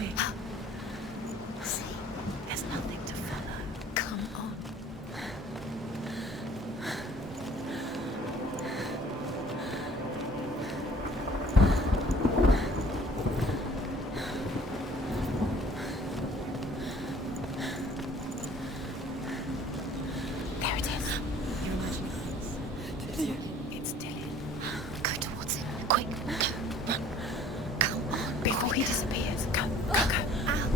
going? See, there's nothing to follow. Come on. There it is. You're imagining it's Dylan. Go towards it. Quick, go, run. Come on, before he disappears. Go, go, go. Ow.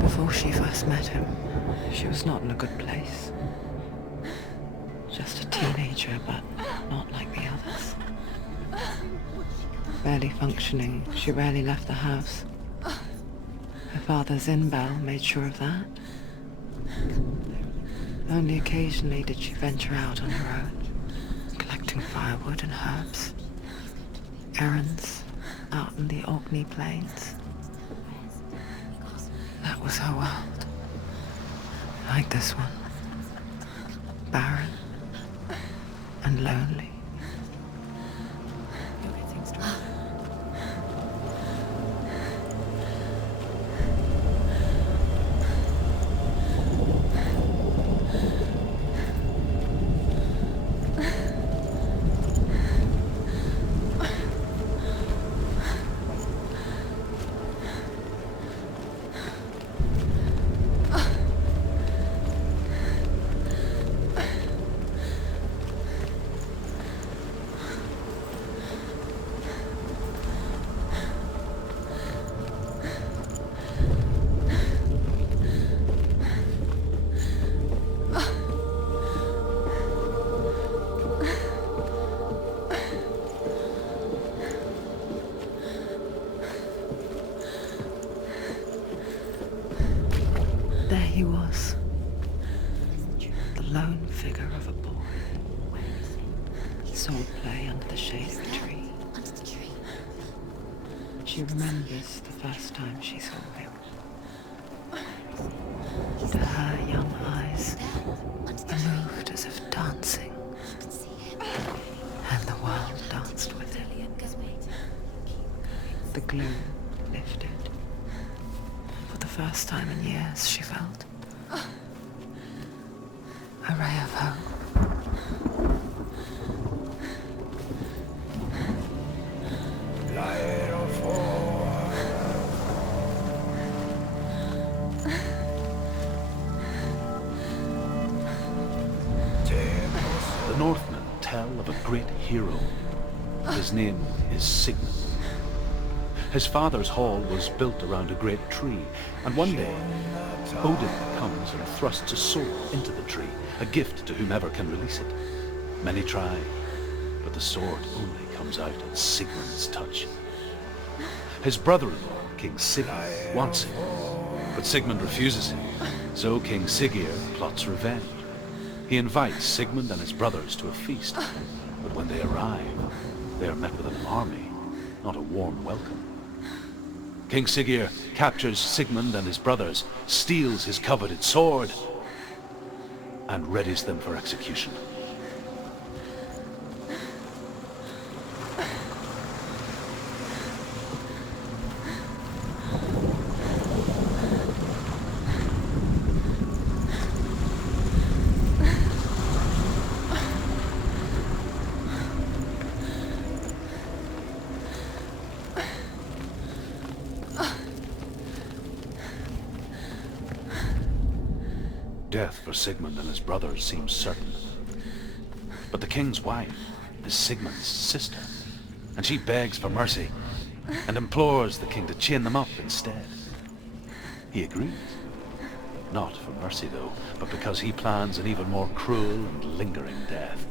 Before she first met him, she was not in a good place. Just a teenager, but not like the others. Barely functioning, she rarely left the house. Her father's in-bell made sure of that. Only occasionally did she venture out on her own, collecting firewood and herbs. Errands out in the Orkney Plains. That was her world. Like this one. Barren and lonely. There he was, the lone figure of a boy. Sword play under the shade of a tree. She remembers the first time she saw him. To her young eyes, he moved as if dancing, and the world danced with him. The gloom lifted. For the first time in years, she felt a ray of hope. The Northmen tell of a great hero. His name is Sigmund. His father's hall was built around a great tree, and one day Odin comes and thrusts a sword into the tree, a gift to whomever can release it. Many try, but the sword only comes out at Sigmund's touch. His brother-in-law, King Sigurd, wants it, but Sigmund refuses him, so King Siggeir plots revenge. He invites Sigmund and his brothers to a feast, but when they arrive, they are met with an army, not a warm welcome. King Siggeir captures Sigmund and his brothers, steals his coveted sword, and readies them for execution. Death for Sigmund and his brothers seems certain. But the king's wife is Sigmund's sister, and she begs for mercy and implores the king to chain them up instead. He agrees. Not for mercy, though, but because he plans an even more cruel and lingering death.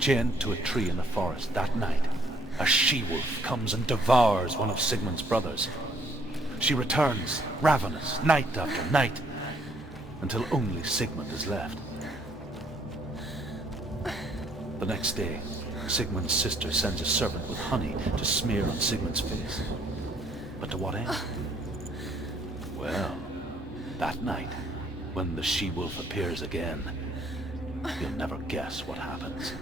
Chained to a tree in the forest that night, a she-wolf comes and devours one of Sigmund's brothers. She returns, ravenous, night after night, until only Sigmund is left. The next day, Sigmund's sister sends a servant with honey to smear on Sigmund's face. But to what end? Well, that night, when the she-wolf appears again, you'll never guess what happens.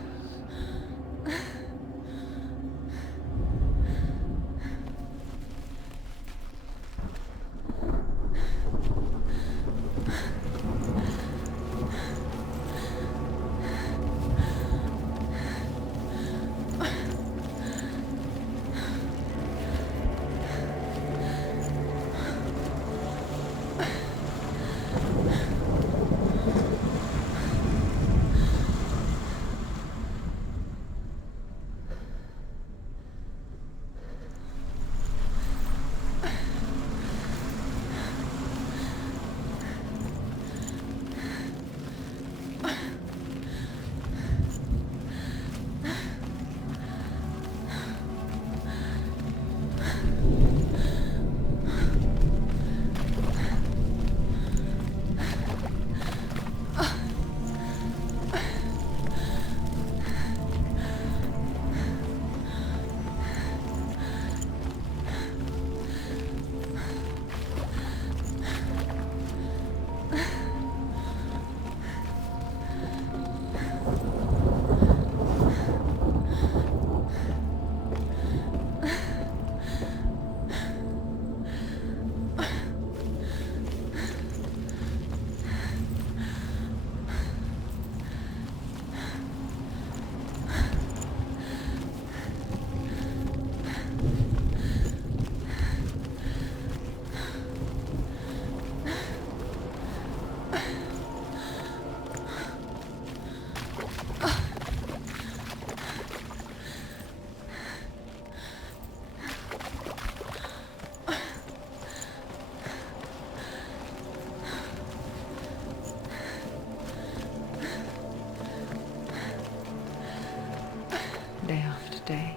Day after day,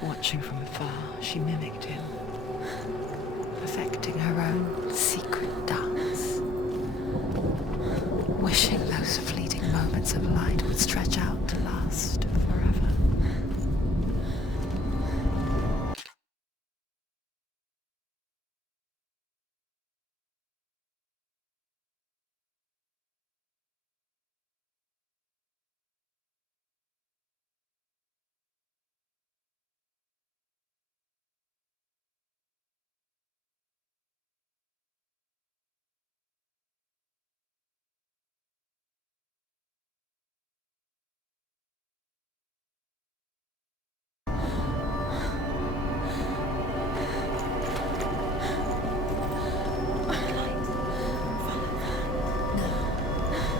watching from afar, she mimicked him, perfecting her own secret dance, wishing those fleeting moments of light would stretch out to last forever.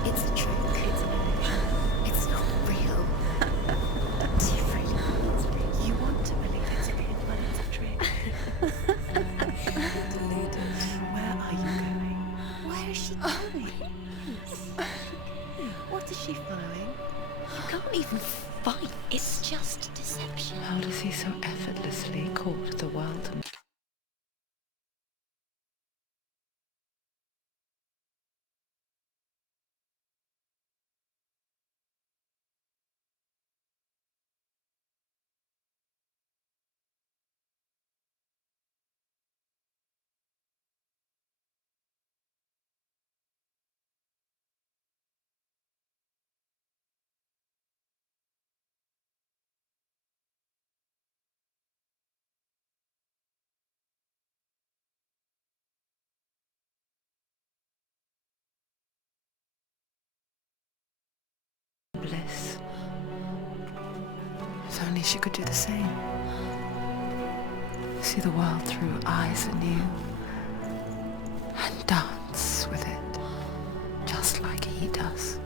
It's a trick. It's an illusion. It's not real. Do you really believe it's real? You want to believe it's real, but it's a trick. Where are you going? Where is she going? What is she following? You can't even fight. It's just deception. How does he so effortlessly court the world and bliss? If only she could do the same. See the world through eyes anew and dance with it, just like he does.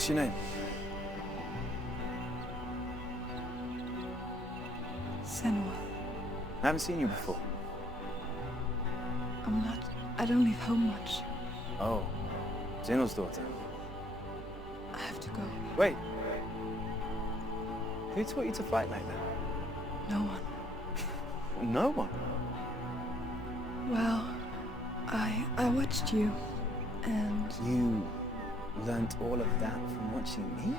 What's your name? Senua. I haven't seen you before. I don't leave home much. Oh, Zeno's daughter. I have to go. Wait. Who taught you to fight like that? No one. No one? Well, I watched you, and You learnt all of that from watching me?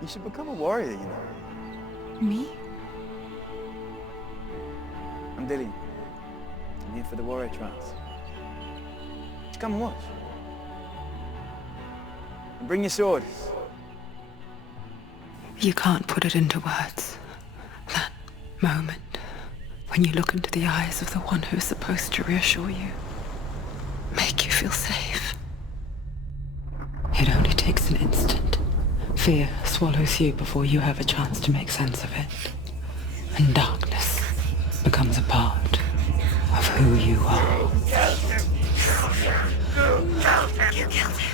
You should become a warrior, you know. me? I'm Dillian. I'm here for the warrior trials. Just come and watch. And bring your sword. You can't put it into words. That moment, when you look into the eyes of the one who is supposed to reassure you, make you feel safe. It only takes an instant. Fear swallows you before you have a chance to make sense of it. And darkness becomes a part of who you are. You killed him.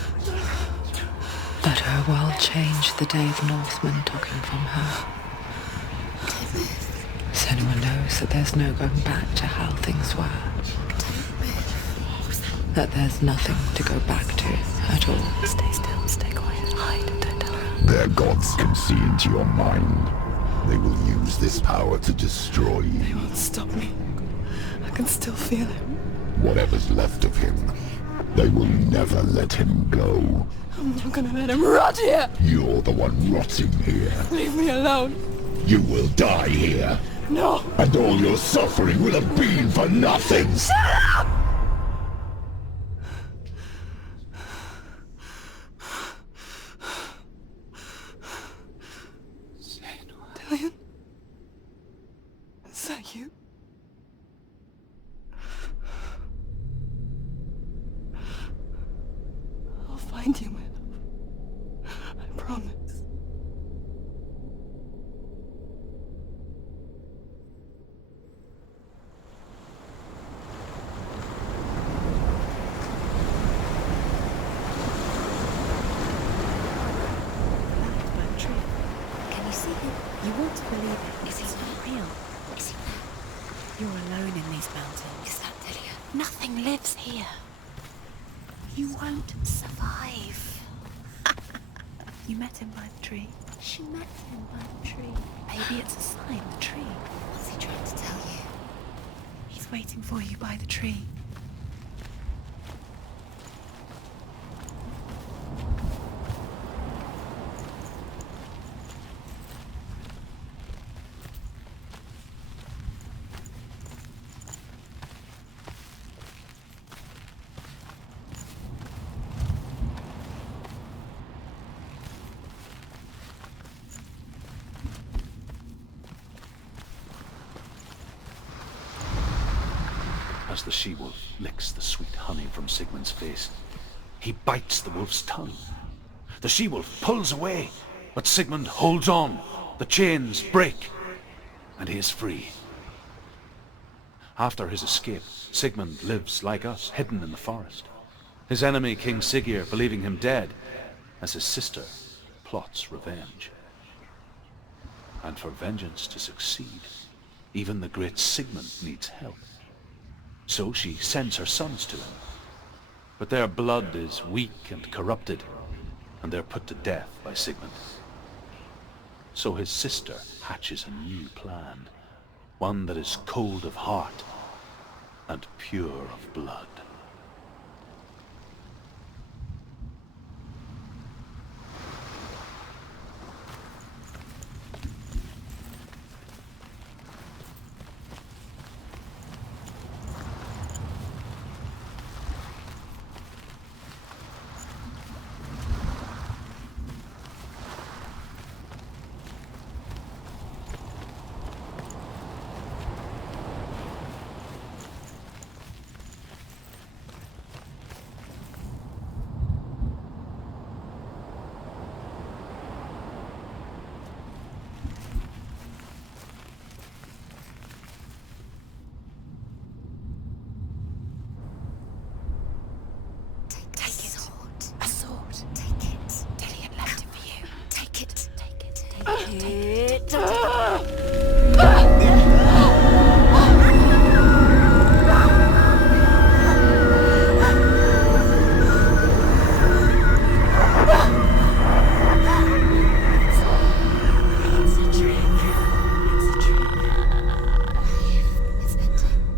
Let her world change the day the Northmen took him from her. Senua knows that there's no going back to how things were. That there's nothing to go back to at all. Stay still, stay quiet, hide, don't tell her. Their gods can see into your mind. They will use this power to destroy They you. won't stop me. I can still feel him. Whatever's left of him, they will never let him go. I'm not gonna let him rot here! You're the one rotting here. Leave me alone! You will die here. No! And all your suffering will have been for nothing. Dillian? Is that you? I'll find you, my love. I promise. That tree. Can you see him? You want to believe it. Is he not real? Is he not? You're alone in these mountains. Is that Dillian? Nothing lives here. You won't survive. You met him by the tree. She met him by the tree. Maybe it's a sign, the tree. What's he trying to tell you? He's waiting for you by the tree. As the she-wolf licks the sweet honey from Sigmund's face, he bites the wolf's tongue. The she-wolf pulls away, but Sigmund holds on. The chains break, and he is free. After his escape, Sigmund lives like us, hidden in the forest. His enemy, King Siggeir, believing him dead, as his sister plots revenge. And for vengeance to succeed, even the great Sigmund needs help. So she sends her sons to him. But their blood is weak and corrupted, and they're put to death by Sigmund. So his sister hatches a new plan, one that is cold of heart and pure of blood.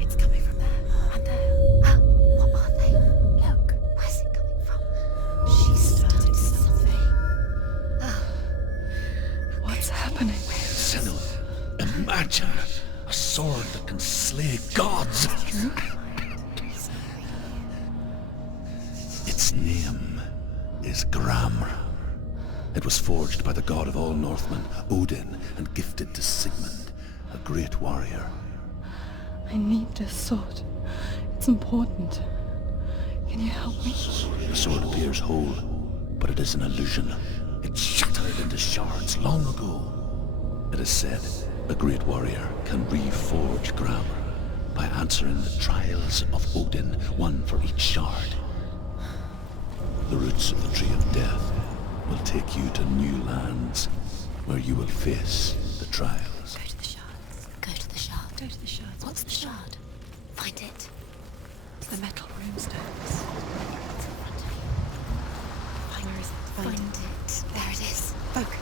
It's coming from there and there. Oh, what are they? Look, where's it coming from? She started something. What's happening? Senua, imagine a sword that can slay gods. Its name is Gramr. It was forged by the god of all Northmen, Odin, and gifted to Sigmund, a great warrior. I need this sword. It's important. Can you help me? The sword appears whole, but it is an illusion. It shattered into shards long ago. It is said a great warrior can reforge Gramr by answering the trials of Odin, one for each shard. The roots of the Tree of Death will take you to new lands, where you will face the trials. Go to the shards. Go to the shard. Go to the shards. What's the shard? Find it. It's the metal runestones. Where is it? Find it. There it is. Focus.